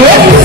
Yeah.